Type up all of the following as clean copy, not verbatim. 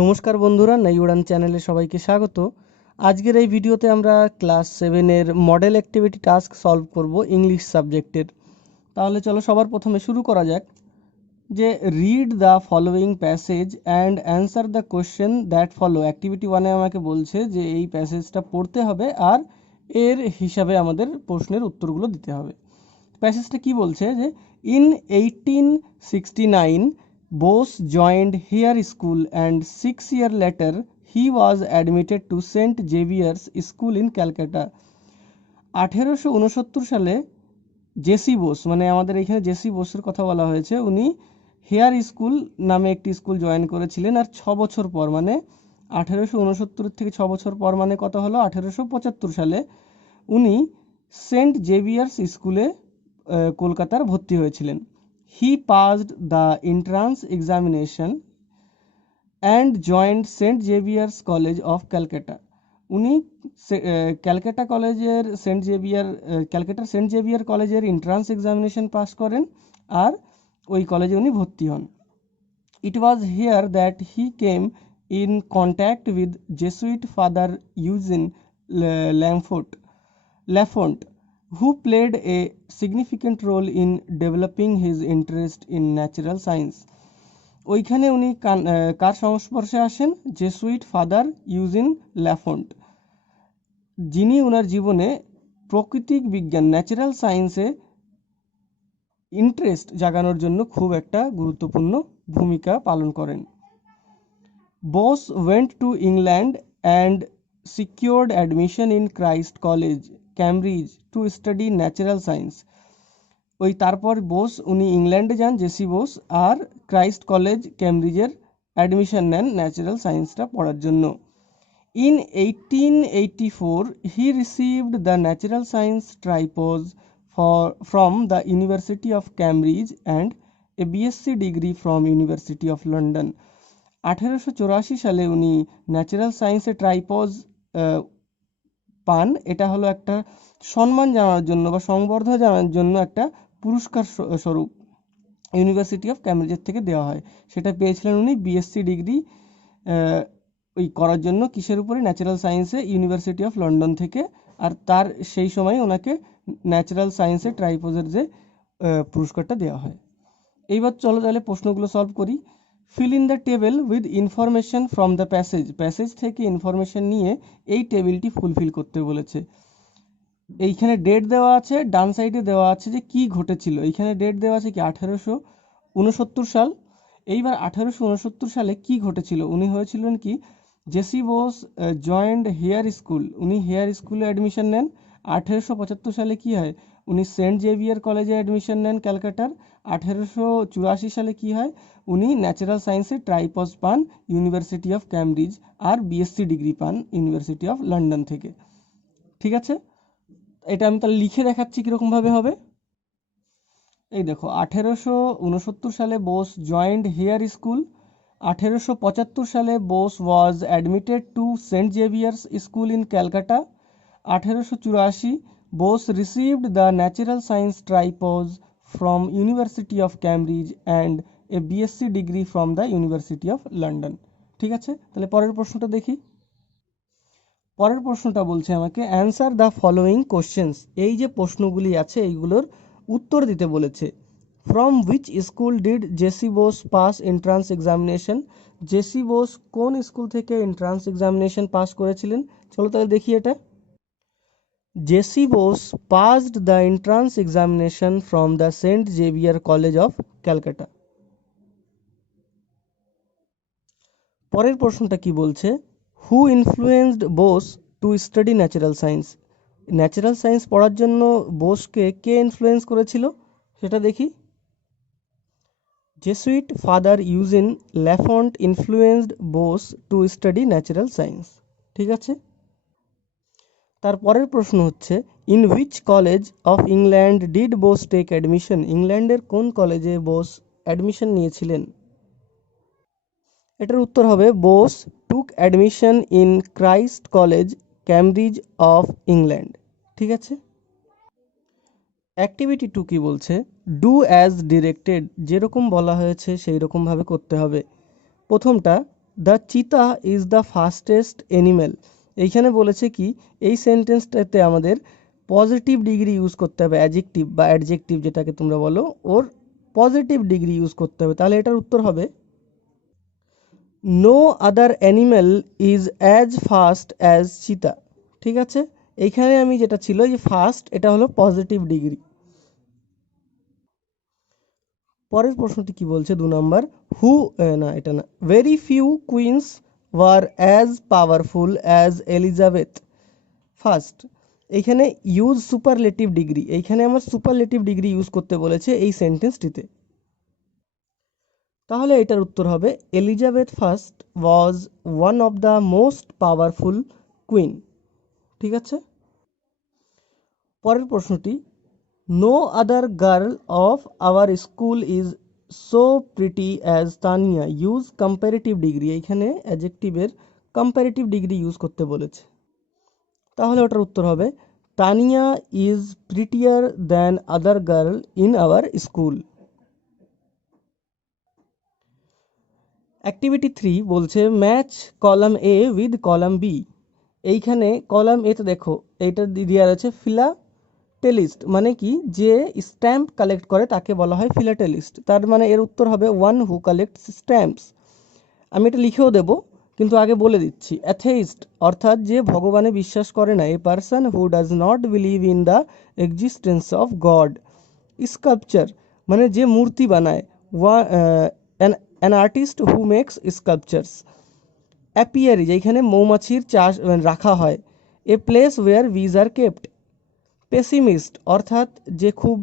নমস্কার বন্ধুরা, নাই উড়ান চ্যানেলে সবাইকে স্বাগত। আজকের এই ভিডিওতে আমরা ক্লাস 7-এর মডেল অ্যাক্টিভিটি টাস্ক সলভ করব ইংলিশ সাবজেক্টের। তাহলে চলো সবার প্রথমে শুরু করা যাক। যে read the following passage and answer the question that follow. Activity 1-এ আমাকে বলছে যে এই প্যাসেজটা পড়তে হবে আর এর হিসাবে আমাদের প্রশ্নের উত্তরগুলো দিতে হবে। প্যাসেজটা কি বলছে যে in 1869 Bose joined Hare School and 6 years later he was admitted to St. Xavier's School in Calcutta। 1869 সালে জেসি বোস, মানে আমাদের এখানে জেসি বোসের কথা বলা হয়েছে, উনি হেয়ার স্কুল নামে একটি স্কুল জয়েন করেছিলেন। আর 6 বছর পর, মানে 1869 থেকে 6 বছর পর, মানে কত হলো 1875 সালে উনি সেন্ট জেভিয়ার্স স্কুলে কলকাতার ভর্তি হয়েছিলেন। He passed the entrance examination and joined Saint Xavier's College of Calcutta. উনি ক্যালকাটা কলেজের ক্যালকাটার সেন্ট জেভিয়ার কলেজের এন্ট্রান্স এক্সামিনেশন পাস করেন আর ওই কলেজে উনি ভর্তি হন। It was here that he came in contact with Jesuit Father Eugene Lafont, who played a significant role in developing his interest in natural science। ওইখানে উনি কার সংস্পর্শে আসেন? জেসুইট ফাদার ইউজিন ল্যাফন্ট, যিনি ওনার জীবনে প্রাকৃতিক বিজ্ঞান ন্যাচারাল সায়েন্সে ইন্টারেস্ট জাগানোর জন্য খুব একটা গুরুত্বপূর্ণ ভূমিকা পালন করেন। Bose went to England and secured admission in Christ College, Cambridge to study natural science। ওই তারপর বোস উনি ইংল্যান্ডে যান, জেসি বোস, আর ক্রাইস্ট কলেজ ক্যামব্রিজের অ্যাডমিশন নেন ন্যাচারাল সায়েন্সটা পড়ার জন্য। In 1884 he received the natural science tripos from the university of Cambridge and a BSc degree from university of London. 1884 সালে উনি ন্যাচারাল সায়েন্সে ট্রাইপজ পান। এটা হলো একটা সম্মান জানানোর জন্য বা সংবর্ধনা জানানোর জন্য একটা পুরস্কার স্বরূপ ইউনিভার্সিটি অফ ক্যামব্রিজের থেকে দেওয়া হয়। সেটা পেয়েছিলেন উনি বিএসসি ডিগ্রি ওই করার জন্য, কিসের উপরে? ন্যাচারাল সায়েন্সে, ইউনিভার্সিটি অফ লন্ডন থেকে। আর তার সেই সময় ওনাকে ন্যাচারাল সায়েন্সে ট্রাইপোজের যে পুরস্কারটা দেওয়া হয়। এইবার চলো তাহলে প্রশ্নগুলো সলভ করি। Fill in the table with information from the passage থেকে ইনফরমেশন নিয়ে এই টেবিলটি ফুলফিল করতে বলেছে। এইখানে ডেট দেওয়া আছে, ডান সাইডে দেওয়া আছে যে কি ঘটেছিল। এইখানে ডেট দেওয়া আছে কি 1869 সাল। এইবার 1869 সালে কি ঘটেছিল? উনি হয়েছিলেন কি, J C Bose joined Hare school, উনি হেয়ার স্কুলে অ্যাডমিশন নেন। 1875 সালে কি হয়? উনি সেন্ট জেভিয়ার কলেজে অ্যাডমিশন নেন ক্যালকাটার। 1884 সালে কি হয়? উনি ন্যাচারাল সায়েন্সে ট্রাইপজ পান ইউনিভার্সিটি অফ ক্যামব্রিজ আর বিএসসি ডিগ্রি পান ইউনিভার্সিটি অফ লন্ডন থেকে। ঠিক আছে, এটা আমি তাহলে লিখে দেখাচ্ছি কীরকমভাবে হবে। এই দেখো, 1869 সালে বোস জয়েন্ড হেয়ার স্কুল। 1875 সালে Bose was admitted to Saint Xavier's school in Calcutta. 1884 Bose received the natural science tripos from university of Cambridge and a BSc degree from the university of London. ঠিক আছে, তাহলে পরের প্রশ্নটা দেখি। পরের প্রশ্নটা বলছে আমাকে অ্যান্সার দ্য ফলোয়িং কোশ্চেন্স। এই যে প্রশ্নগুলি আছে এইগুলোর উত্তর দিতে বলেছে। From which school did J C Bose pass entrance examination. J C Bose কোন স্কুল থেকে এন্ট্রান্স এক্সামিনেশন পাস করেছিলেন? চলো তাহলে দেখি এটা। J C Bose passed the entrance examination from the Saint Xavier College of Calcutta. পরের প্রশ্নটা কি বলছে? Who influenced Bose to study natural science. Natural science পড়ার জন্য বোসকে কে ইনফ্লুয়েন্স করেছিল সেটা দেখি। Jesuit Father Eugene Lafont influenced Bose to study natural science. ঠিক আছে, তার পরের প্রশ্ন হচ্ছে in which college of England did Bose take admission. ইংল্যান্ডের কোন কলেজে বোস অ্যাডমিশন নিয়েছিলেন? এটার উত্তর হবে Bose took admission in Christ College, Cambridge of England. ঠিক আছে, অ্যাক্টিভিটি 2 কি বলছে? ডু অ্যাজ ডিরেক্টেড, যেরকম বলা হয়েছে সেই রকমভাবে করতে হবে। প্রথমটা, দ্য চিতা ইজ দ্য ফাস্টেস্ট অ্যানিমেল। এইখানে বলেছে কি, এই সেন্টেন্সটাতে আমাদের পজিটিভ ডিগ্রি ইউজ করতে হবে, অ্যাডজেক্টিভ বা অ্যাডজেক্টিভ যেটাকে তোমরা বলো, ওর পজিটিভ ডিগ্রি ইউজ করতে হবে। তাহলে এটার উত্তর হবে no other animal is as fast as cheetah. ঠিক আছে, এইখানে আমি যেটা ছিল যে ফাস্ট, এটা হলো পজিটিভ ডিগ্রি। পরের প্রশ্নটি কি বলছে, 2 নম্বর, হু, না এটা না, very few queens were as powerful as Elizabeth first. এইখানে ইউজ সুপারলেটিভ ডিগ্রি, এইখানে আমার সুপারলেটিভ ডিগ্রি ইউজ করতে বলেছে এই সেন্টেন্সটিতে। তাহলে এটার উত্তর হবে Elizabeth first was one of the most powerful queen. ঠিক আছে, পরের প্রশ্নটি, no other girl of our school is so pretty as Tania, use comparative degree. এইখানে অ্যাডজেক্টিভের কম্পারেটিভ ডিগ্রি ইউজ করতে বলেছে। তাহলে ওটার উত্তর হবে Tania is prettier than other girl in our school. Activity 3 বলছে match column A with column B. এইখানে কলাম এতে দেখো এইটা দেওয়া রয়েছে ফিলাটেলিস্ট, মানে কি, যে স্ট্যাম্প কালেক্ট করে তাকে বলা হয় ফিলাটেলিস্ট। তার মানে এর উত্তর হবে ওয়ান হু কালেক্টস স্ট্যাম্পস। আমি এটা লিখেও দেব, কিন্তু আগে বলে দিচ্ছি। অ্যাথেইস্ট অর্থাৎ যে ভগবানে বিশ্বাস করে না, a person who does not believe in the existence of god. Sculpture মানে যে মূর্তি বানায়, an artist who makes sculptures. Apiary যেখানে মৌমাছির চাষ রাখা হয়। এ প্লেস ওয়ার বিজ আর কেপ্ট। পেসিমিস্ট অর্থাৎ যে খুব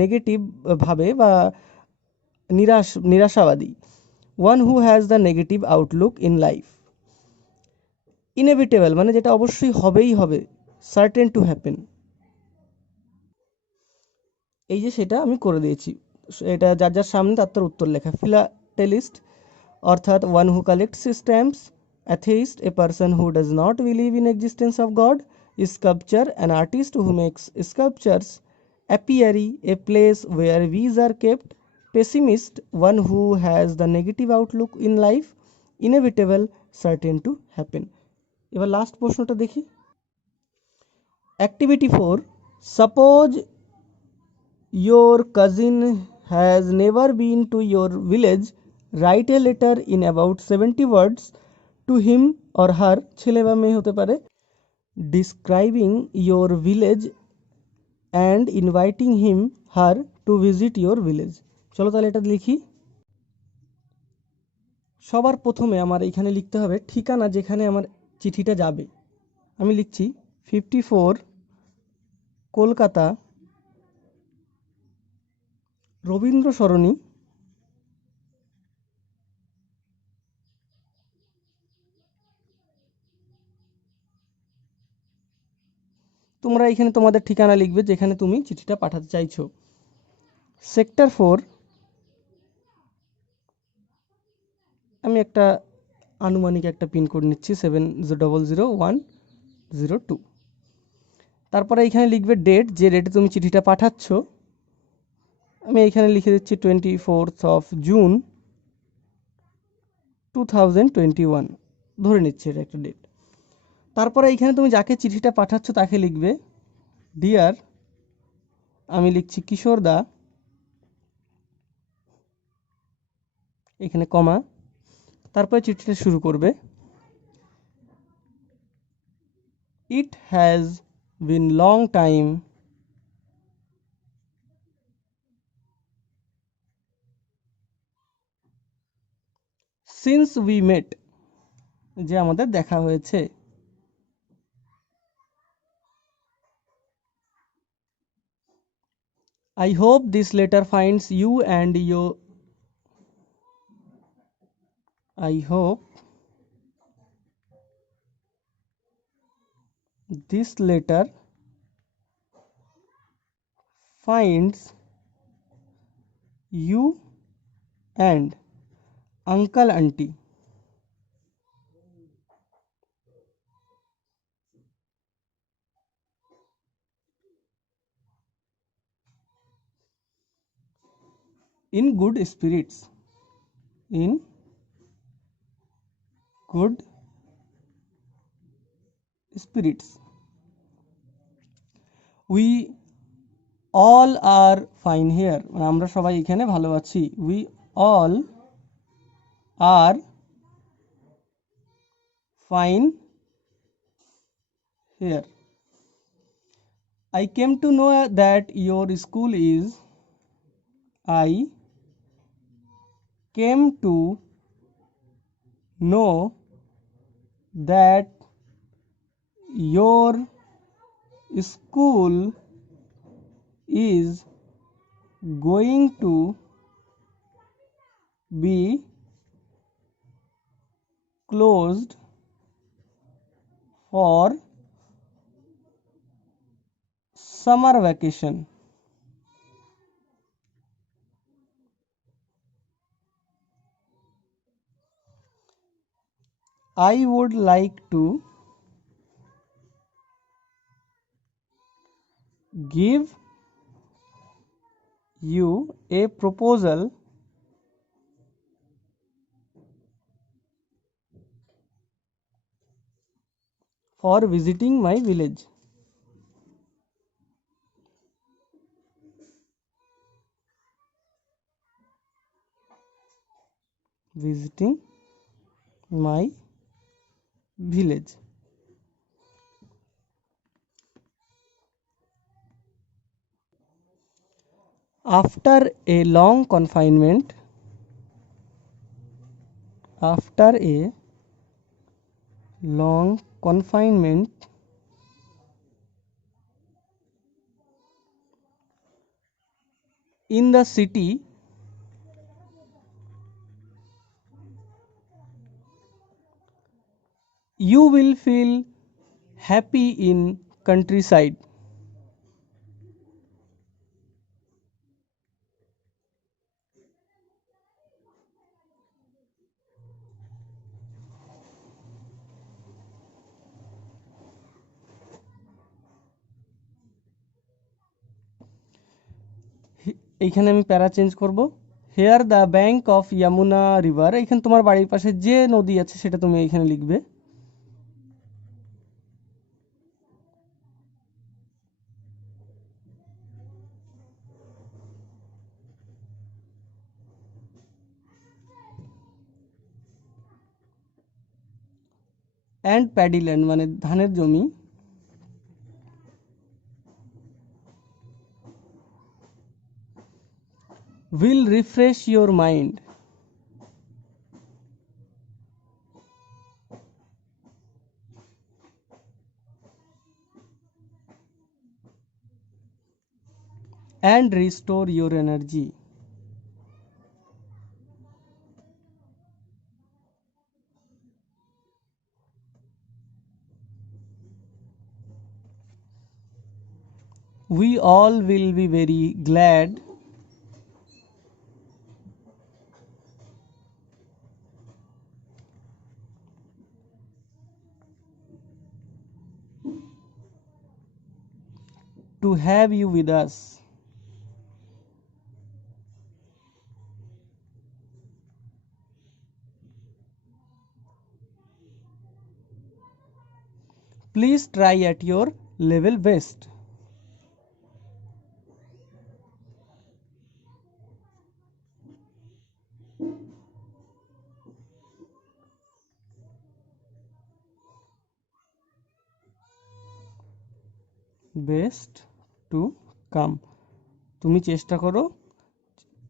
নেগেটিভ ভাবে বা নিরাশাবাদী। One who has the negative outlook in life. Inevitable মানে যেটা অবশ্যই হবেই হবে, সার্টেন টু হ্যাপেন। এই যে সেটা আমি করে দিয়েছি, এটা যার যার সামনে তার তার উত্তর লেখা। ফিলাটেলিস্ট অর্থাৎ one who collects stamps. Atheist a person who does not believe in existence of god. Sculptor an artist who makes sculptures. Apiary a place where bees are kept. Pessimist one who has the negative outlook in life. Inevitable certain to happen. এবার last প্রশ্নটা দেখি। Activity 4, suppose your cousin has never been to your village. Write a letter in about 70 words to him or her, ছেলে বা মেয়ে হতে পারে, describing your village and inviting him her to visit your village. চলো তাহলে এটা লিখি। সবার প্রথমে আমার এখানে লিখতে হবে ঠিকানা যেখানে আমার চিঠিটা যাবে। আমি লিখছি 54 কলকাতা রবীন্দ্র সরণি, তোমরা এখানে তোমাদের ঠিকানা লিখবে যেখানে তুমি চিঠিটা পাঠাতে চাইছো। সেক্টর 4, আমি একটা আনুমানিক একটা পিনকোড নিচ্ছি 700102। তারপরে এইখানে লিখবে ডেট, যে ডেটে তুমি চিঠিটা পাঠাচ্ছ। আমি এইখানে লিখে দিচ্ছি 24 জুন 2021, ধরে নিচ্ছি এটা একটা ডেট। তারপরে এইখানে তুমি যাকে চিঠিটা পাঠাচ্ছ তাকে লিখবে ডিয়ার, আমি লিখছি কিশোর দা, এখানে কমা, তারপরে চিঠিটা শুরু করবে। It has been long time since we met, যে আমাদের দেখা হয়েছে। I hope this letter finds you and your I hope this letter finds you and uncle auntie in good spirits. In good spirits. We all are fine here. মানে আমরা সবাই এখানে ভালো আছি. We all are fine here. I came to know that your school is. I came to know that your school is going to be closed for summer vacation. I would like to give you a proposal for visiting my village. Visiting my village. After a long confinement, in the city, you will feel happy in countryside. এইখানে আমি para change করব. Here the bank of Yamuna river. এখানে তোমার বাড়ির পাশে যে নদী আছে সেটা তুমি এখানে লিখবে. অ্যান্ড প্যাডিল্যান্ড মানে ধানের জমি. will refresh your mind. And restore your energy. We all will be very glad to have you with us. Please try at your level best. Best to come. তুমি চেষ্টা করো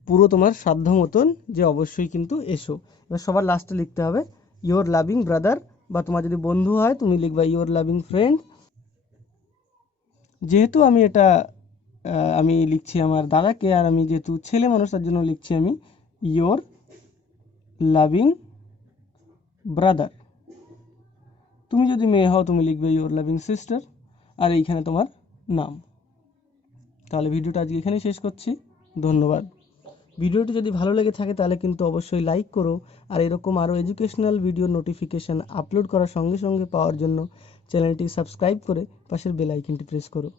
পুরো তোমার সাধ্য মতন যে অবশ্যই কিন্তু এসো. এবার সবার লাস্টে লিখতে হবে ইয়োর লাভিং ব্রাদার, বা তোমার যদি বন্ধু হয় তুমি লিখবা ইয়োর লাভিং ফ্রেন্ড. যেহেতু আমি এটা আমি লিখছি আমার দাদাকে, আর আমি যেহেতু ছেলে মানুষ তার জন্য লিখছি আমি ইয়োর লাভিং ব্রাদার. তুমি যদি মেয়ে হও তুমি লিখবে ইয়োর লাভিং সিস্টার, আর এইখানে তোমার নাম. তাহলে ভিডিওটা আজকে এখানেই শেষ করছি. ধন্যবাদ. ভিডিওটি যদি ভালো লেগে থাকে তাহলে কিন্তু অবশ্যই লাইক করো, আর এরকম আরও এডুকেশনাল ভিডিও নোটিফিকেশান আপলোড করার সঙ্গে সঙ্গে পাওয়ার জন্য চ্যানেলটি সাবস্ক্রাইব করে পাশের বেল আইকনটি প্রেস করো.